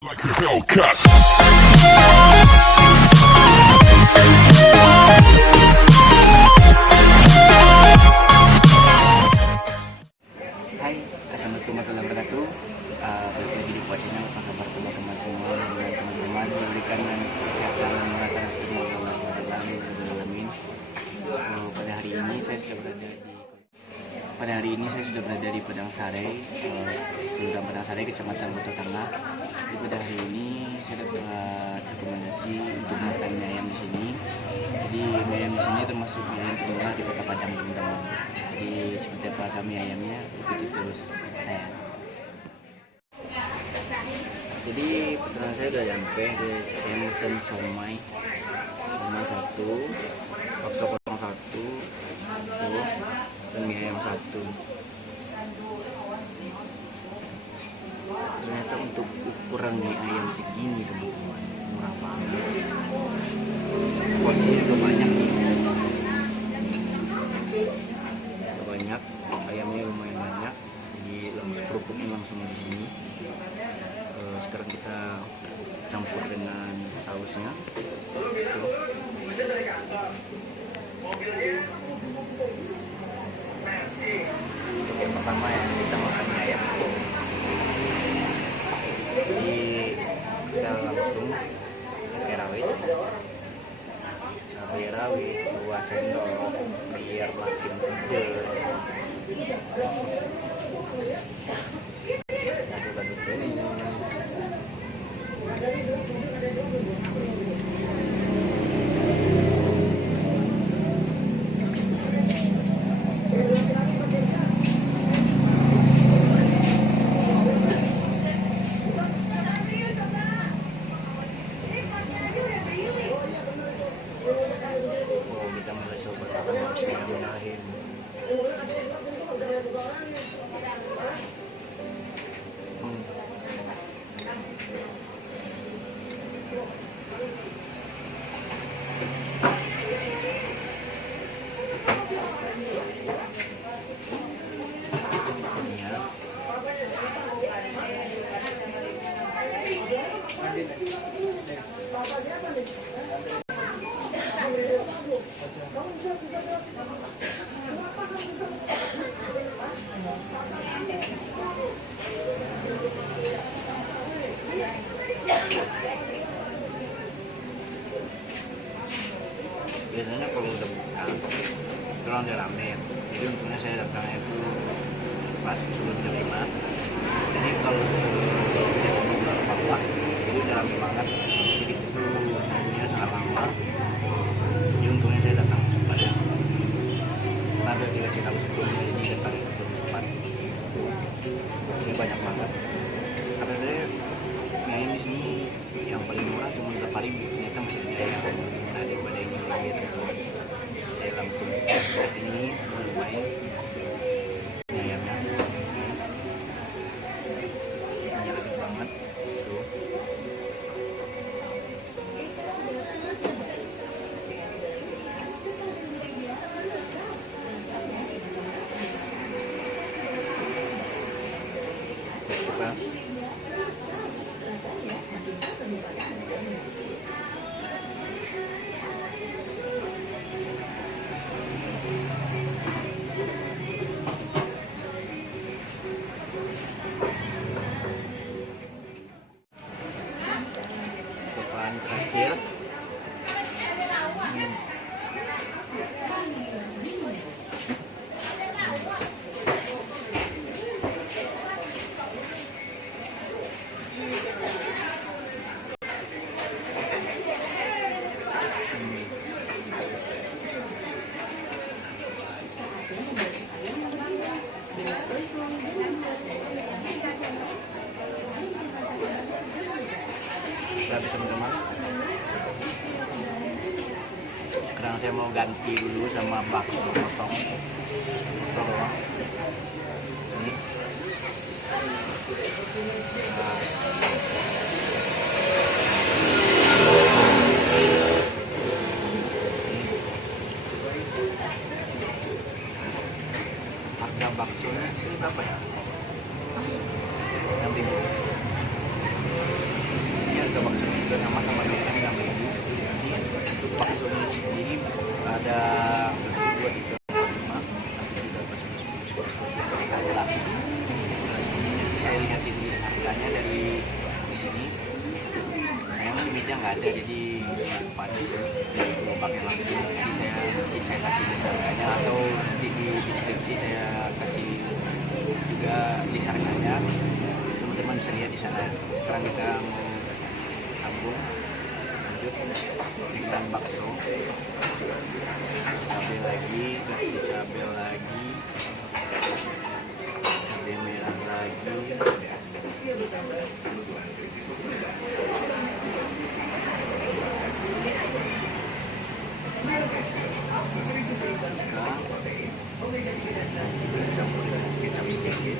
Like a Hellcat. Hai, assalamualaikum warahmatullahi wabarakatuh. Balik lagi di channel. Apa kabar teman-teman semua? Dan teman-teman diberikan kesehatan dan merata alamin. Pada hari ini saya sudah berada di Padang Sare, Kelurahan Padang Sare, Kecamatan Kota Tengah. Jadi pada hari ini saya dapat rekomendasi untuk makan mie ayam di sini. Jadi mie ayam di sini termasuk mie ayam termurah di Kota Padang, teman-teman. Jadi seperti apa kami ayamnya, ikuti terus saya. Jadi pesanan saya udah nyampe. Saya pesen somai satu, bakso kosong satu, dan mie ayam satu. Ternyata untuk ukuran mie ayam segini, teman-teman, murah banget. Porsinya juga banyak nih. Banyak, ayamnya lumayan banyak, jadi kerupuknya langsung di sini. Sekarang kita campur dengan sausnya. Untuk yang pertama ya, kita makan mie ayam. Jadi kita langsung pakai rawit, cabai rawit 2 sendok biar makin pedas. Aduk-aduk ini. Kita mulai coba makan bismillahirrahmanirrahim. Biasanya kalau udah buka itu udah rame, jadi untungnya saya datangnya itu cepat sebelum jam 5. Jadi kalau sebelum apa jadi udah rame banget, jadi itu nunggunya sangat lama. Jadi untungnya saya datang cepat ya, karena udah dikasih tahu sebelumnya, jadi datang itu cepat. Ini banyak banget. Karena saya mie di sini yang paling murah cuma 4.000, ternyata masih ayam. Nah, daripada ini gitu, saya langsung ke sini main ayamnya. Ini lagi banget tuh. Coba. Cobaan terakhir. Habis, teman-teman. Sekarang saya mau ganti dulu sama bakso potong. Bakso doang. Ini. Harga baksonya sih berapa ya? 6.000. nggak ada, jadi padu gerobaknya langsung. Jadi saya kasih list harganya, atau nanti di deskripsi saya kasih juga list harganya, teman-teman bisa lihat di sana. Sekarang kita mau sambung lanjut dengan bakso, cabai lagi, kasih cabai lagi, cabai merah lagi, campur dengan kecap sedikit.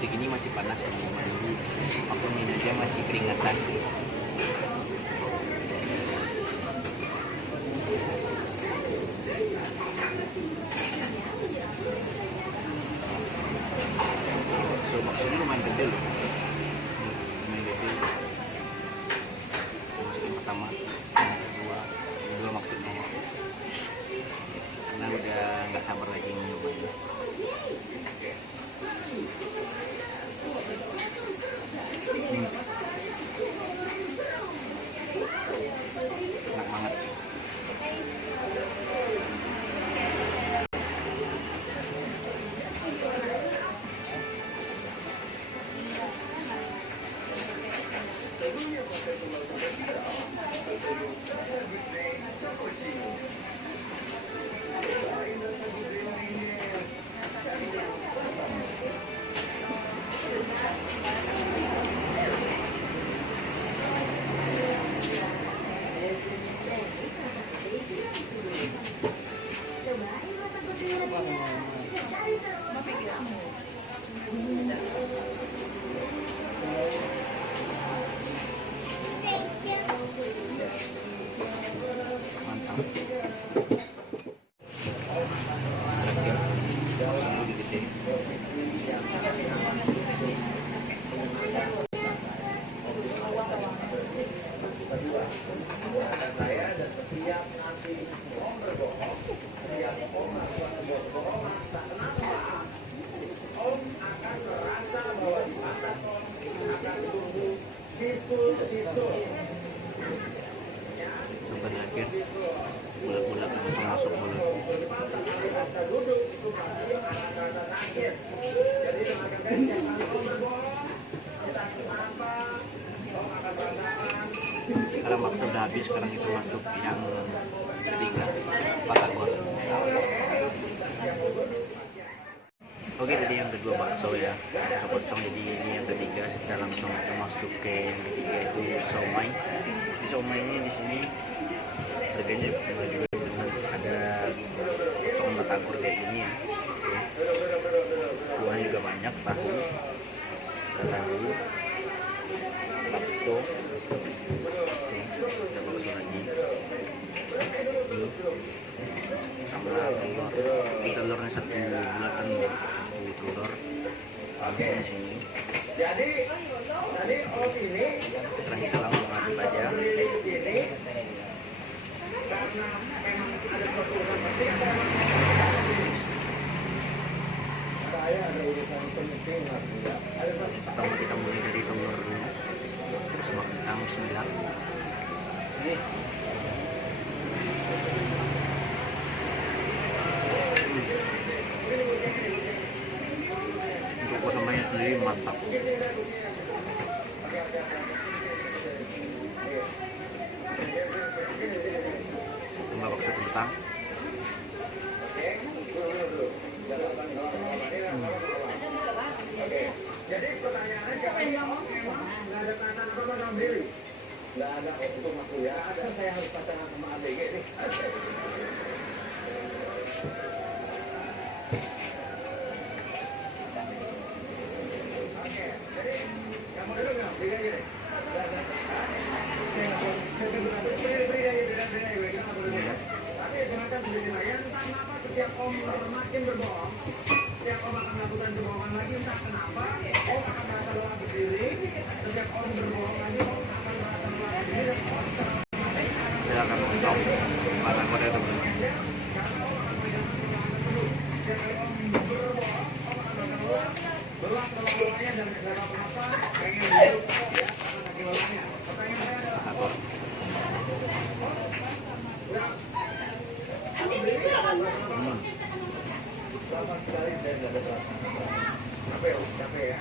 Segini masih panas ini, mandi vakuumin aja, masih keringatan. So maksudnya lumayan gede loh, lumayan gede. Masukin pertama, dua maksudnya, karena udah nggak sabar lagi nyobanya. Enak banget. Sampai akhir bulat-bulat langsung masuk mulut. Sekarang waktu udah habis, sekarang kita masuk yang ketiga, batagor. Oke, tadi yang kedua bakso ya, bakso kosong. Jadi ini yang ketiga, kita langsung masuk ke yang ketiga, itu siomay. Siomay ini di sini harganya juga dengan ada potongan batagor kayak gini ya. Kuahnya juga banyak, tahu, bakso. Ada bakso lagi. Sama telur. Ini telurnya satu bulatan, telur. Di sini. Sekarang kita langsung aduk aja. Pertama kita mulai dari telurnya, terus kita bismillah. Untuk kosamanya sendiri mantap. Tambah bakso kentang. Jadi pertanyaannya memang nggak ada tangan sama diri, nggak ada untuk aku ya. Ada saya harus pacaran sama ABG nih. Oke, jadi kamu dulu nggak beda aja deh. Saya nggak boleh, saya beda aja. Tapi jangan beli layan, entah kenapa setiap om makin berbohong. Setiap om akan melakukan kebohongan lagi, entah kenapa om akan merasa lelah berdiri. Setiap om berbohong lagi, om akan merasa lelah berdiri. Saya akan mencoba. batang korea teman-teman. Apa? Capek ya.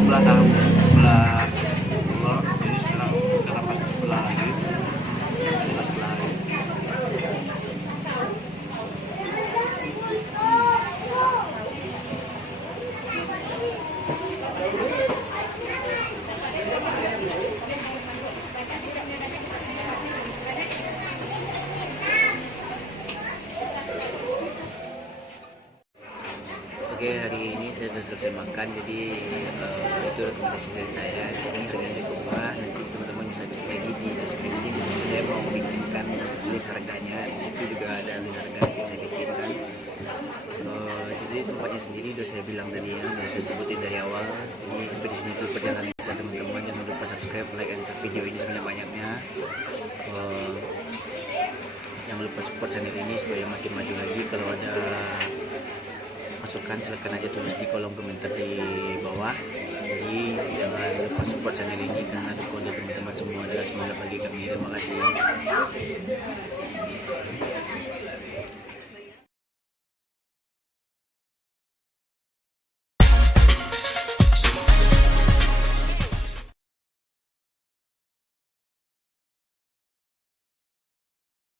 Sebelah tahu, sebelah telur, jadi sekarang pas sebelah lagi, pas sebelah lagi. Oke, hari ini saya sudah selesai makan, jadi itu rekomendasi dari saya. Jadi harganya cukup murah, nanti teman-teman bisa cek lagi di deskripsi. Di sini saya mau bikinkan list harganya, di situ juga ada list harga yang saya bikinkan. Jadi tempatnya sendiri sudah saya bilang tadi ya, sudah saya sebutin dari awal. Jadi sampai di sini dulu perjalanan kita teman-teman. Jangan lupa subscribe, like, dan share video ini sebanyak-banyaknya. Jangan lupa support channel ini supaya makin maju lagi. Kalau ada masukan silahkan aja tulis di kolom komentar di bawah. Jadi jangan lupa support channel ini karena dukungan teman-teman semua adalah semangat bagi kami. Terima kasih.